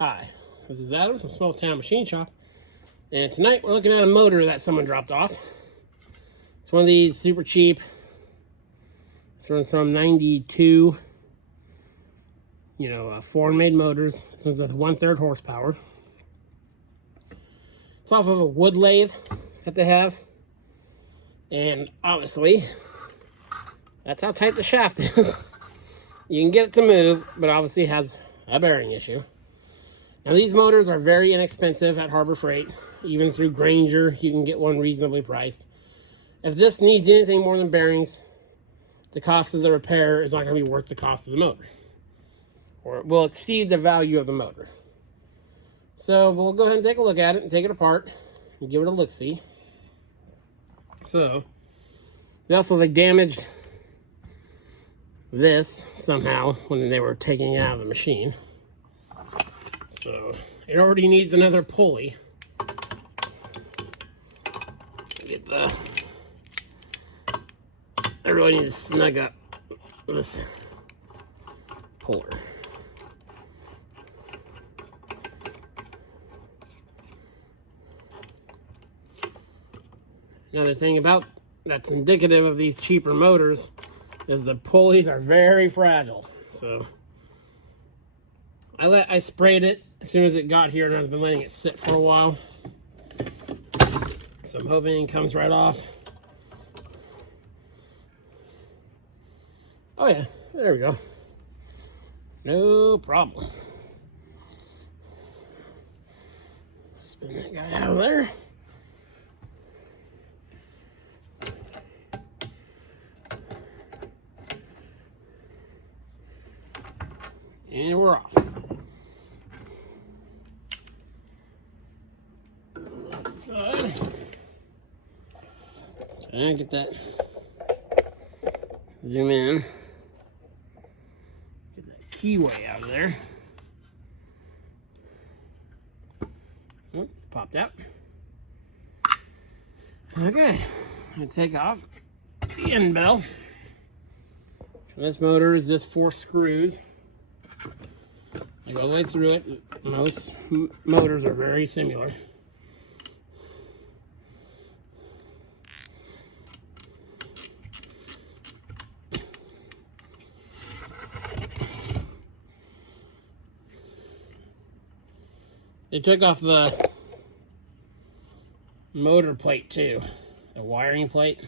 Hi, this is Adam from Small Town Machine Shop, and tonight we're looking at a motor that someone dropped off. It's one of these super cheap. This one's from '92. Foreign-made motors. This one's with 1/3 horsepower. It's off of a wood lathe that they have, and obviously, that's how tight the shaft is. You can get it to move, but obviously it has a bearing issue. Now, these motors are very inexpensive at Harbor Freight. Even through Granger, you can get one reasonably priced. If this needs anything more than bearings, the cost of the repair is not going to be worth the cost of the motor, or it will exceed the value of the motor. So we'll go ahead and take a look at it and take it apart and give it a look-see. So, they damaged this somehow when they were taking it out of the machine. So it already needs another pulley. I really need to snug up this puller. Another thing that's indicative of these cheaper motors is the pulleys are very fragile. So I sprayed it as soon as it got here, and I've been letting it sit for a while. So I'm hoping it comes right off. Oh yeah, there we go. No problem. Spin that guy out of there. And we're off. Left side. And get that. Zoom in. Get that keyway out of there. Oh, it's popped out. Okay. I'm going to take off the end bell. This motor is just 4 screws. I go all the way through it. Most motors are very similar. They took off the motor plate too, the wiring plate.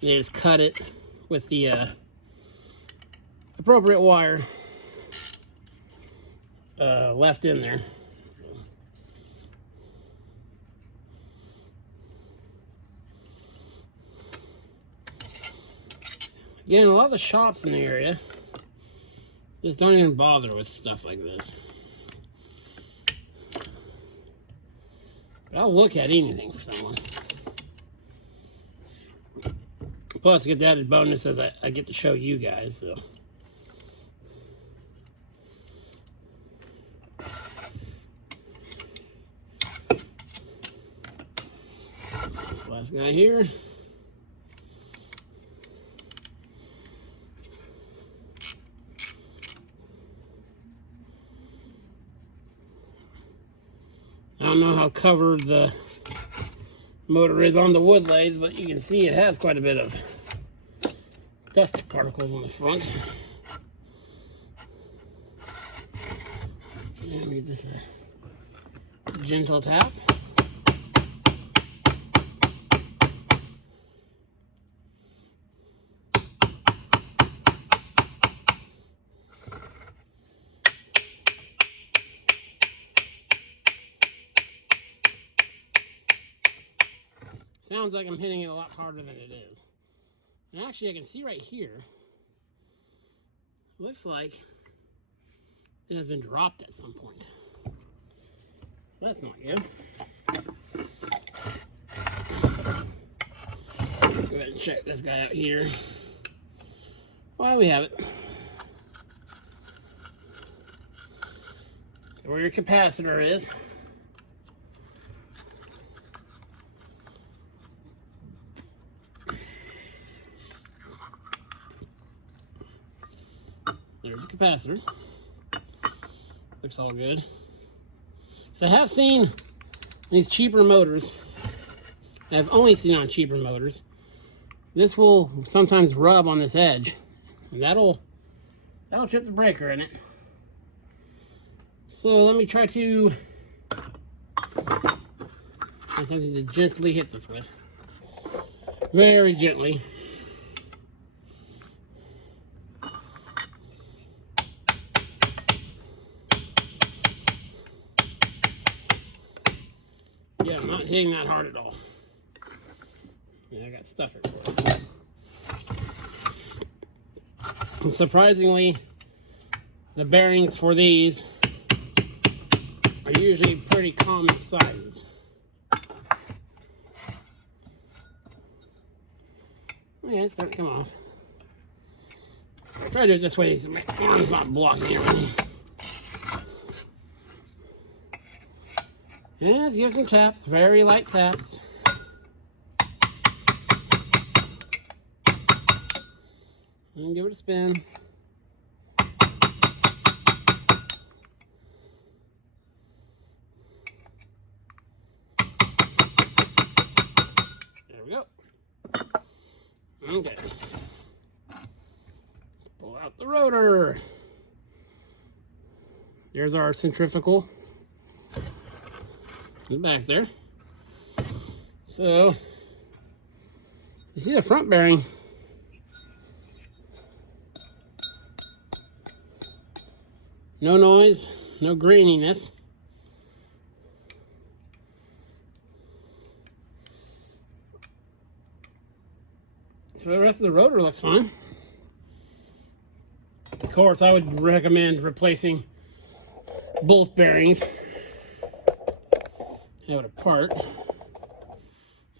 They just cut it with the appropriate wire left in there. Again, a lot of the shops in the area just don't even bother with stuff like this. But I'll look at anything for someone. Plus, I get the added bonus as I get to show you guys, so. This last guy here. I don't know how covered the motor is on the wood lathe, but you can see it has quite a bit of dust particles on the front. And let me get this a gentle tap. Sounds like I'm hitting it a lot harder than it is. And actually, I can see right here, looks like it has been dropped at some point. So that's not good. Go ahead and check this guy out here. Well, we have it. So where your capacitor is, there's a capacitor. Looks all good. So I have seen these cheaper motors. I've only seen on cheaper motors. This will sometimes rub on this edge, and that'll trip the breaker in it. So let me try to find something to gently hit this with. Very gently. Yeah, I'm not hitting that hard at all. Yeah, I got stuff everywhere. And surprisingly, the bearings for these are usually pretty common size. Yeah, it's starting to come off. Try to do it this way so my arm's not blocking everything. Yeah, let's give some taps, very light taps. And give it a spin. There we go. Okay. Let's pull out the rotor. There's our centrifugal in the back there. So, you see the front bearing. No noise, no graininess. So the rest of the rotor looks fine. Of course, I would recommend replacing both bearings. Have it apart. So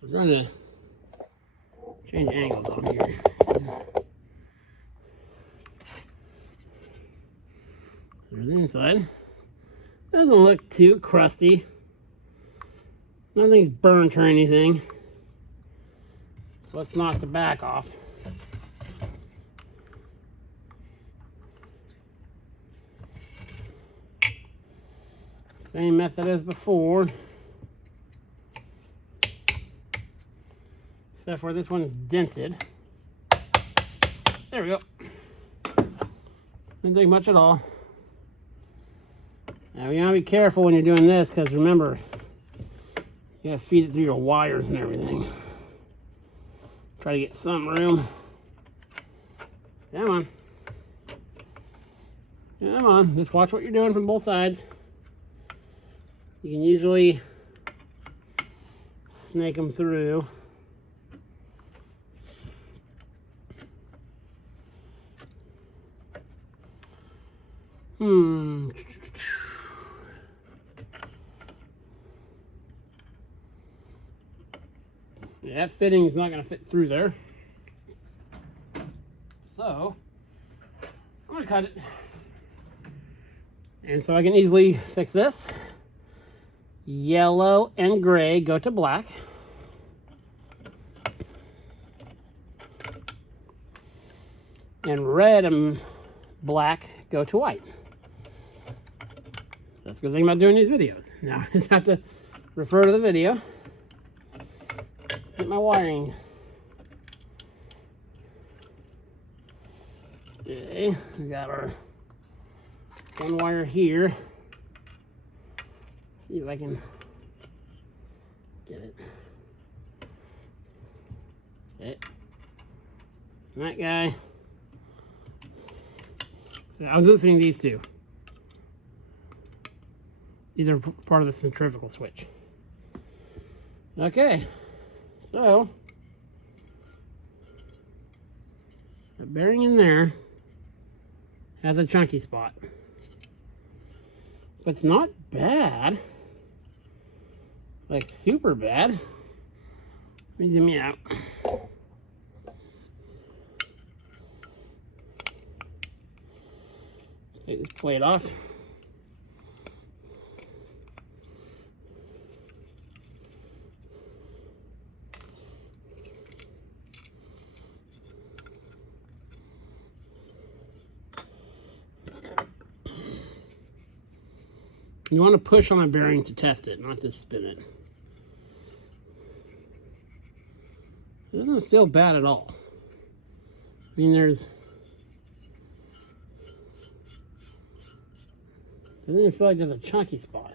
I'm trying to change angles on here. There's the inside. Doesn't look too crusty. Nothing's burnt or anything. So let's knock the back off. Same method as before. Except for this one is dented. There we go. Didn't take much at all. Now you gotta be careful when you're doing this, because remember, you gotta feed it through your wires and everything. Try to get some room. Come on. Come on. Just watch what you're doing from both sides. You can usually snake them through. Yeah, that fitting is not going to fit through there. So, I'm going to cut it. And so I can easily fix this. Yellow and gray go to black. And red and black go to white. That's the good thing about doing these videos. Now I just have to refer to the video. Get my wiring. Okay, we got our one wire here. See if I can get it. Okay. And that guy. So I was listening to these two. These are part of the centrifugal switch. Okay, so the bearing in there has a chunky spot. But it's not bad. Like super bad. Let me zoom you out. Let's take this plate off. You want to push on the bearing to test it, not just spin it. It doesn't feel bad at all. I mean, doesn't even feel like there's a chunky spot.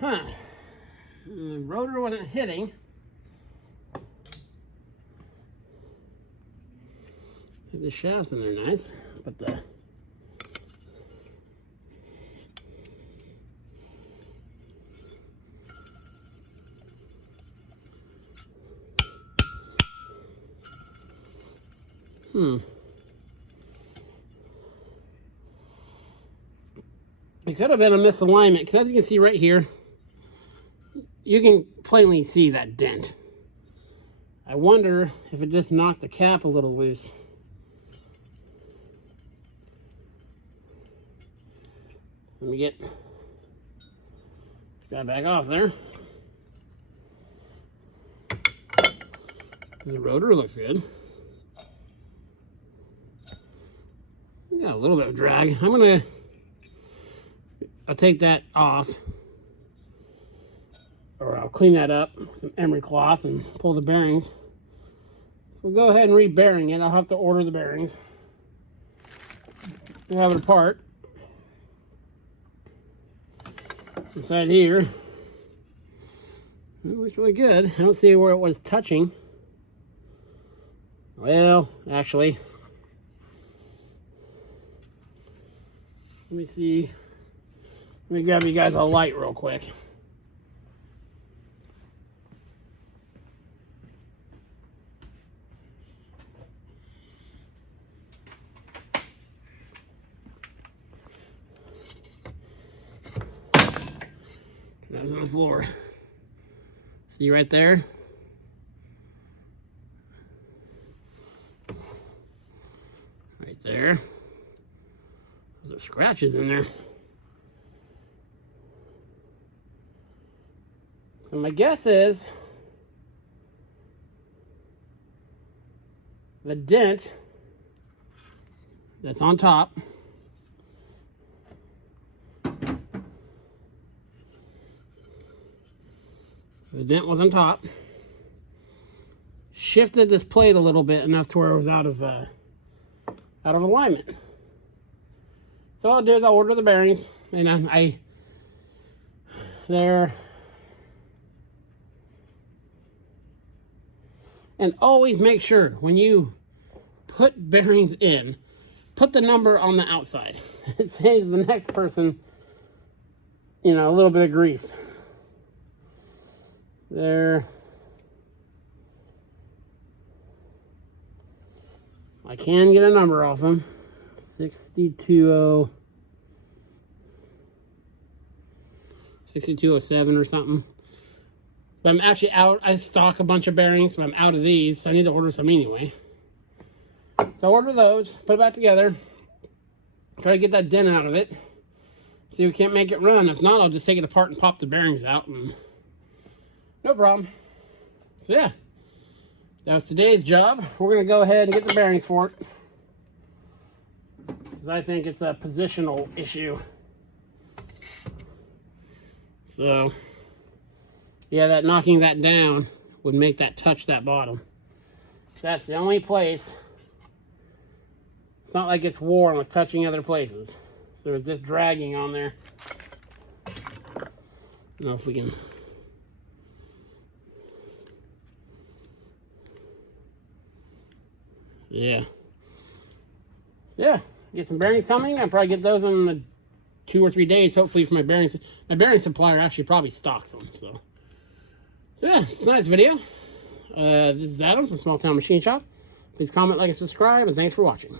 Huh. The rotor wasn't hitting. The shaft's in there nice, but the it could have been a misalignment, because as you can see right here, you can plainly see that dent. I wonder if it just knocked the cap a little loose. Let me get this guy back off there. The rotor looks good. We got a little bit of drag. I'll take that off, or I'll clean that up with some emery cloth and pull the bearings. So we'll go ahead and re-bearing it. I'll have to order the bearings. We have it apart. Inside here, it looks really good. I don't see where it was touching. Well, actually, let me see. Let me grab you guys a light real quick. That was on the floor. See right there? Right there. Those are scratches in there. So my guess is the dent that's on top was on top, shifted this plate a little bit enough to where it was out of alignment. So all I'll do is I'll order the bearings, and and always make sure when you put bearings in, put the number on the outside. It saves the next person, a little bit of grief. There. I can get a number off them. 6207 or something. But I'm actually out. I stock a bunch of bearings, but I'm out of these. So I need to order some anyway. So I'll order those, put it back together, try to get that dent out of it. See if we can't make it run. If not, I'll just take it apart and pop the bearings out, and no problem. So yeah, that was today's job. We're gonna go ahead and get the bearings for it, because I think it's a positional issue. So yeah, knocking that down would make that touch that bottom. That's the only place. It's not like it's worn with touching other places. So it's just dragging on there. I don't know if we can. Yeah. Yeah, get some bearings coming. I'll probably get those in 2 or 3 days, hopefully, for my bearings. My bearing supplier actually probably stocks them. So yeah, it's a nice video. This is Adam from Small Town Machine Shop. Please comment, like, and subscribe, and thanks for watching.